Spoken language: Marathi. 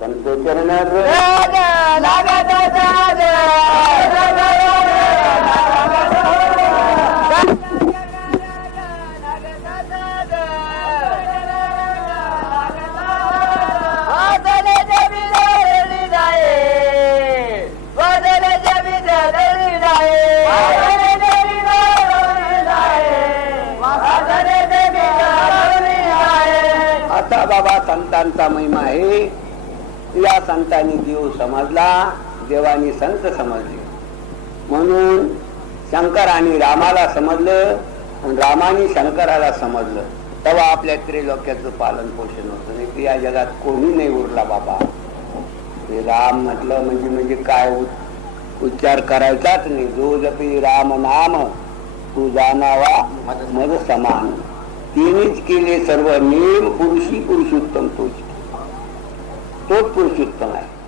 संतो चरण असा बाबा संतांचा महिमा आहे. या संतांनी देव समजला देवानी संत समजले. म्हणून शंकर आणि रामाला समजलं आणि रामाने शंकराला समजलं. तेव्हा आपल्या त्रिलोक्याचं पालन पोषण होतं नाही. या जगात कोणी नाही उरला बाबा. राम म्हटलं म्हणजे म्हणजे काय उच्चार करायचाच नाही. जो जपी राम नाम तू जाणावा मज समान. तिनेच केले सर्व. नेम पुरुषी पुरुषोत्तम तोची तोच पुरुषोत्तम आहे.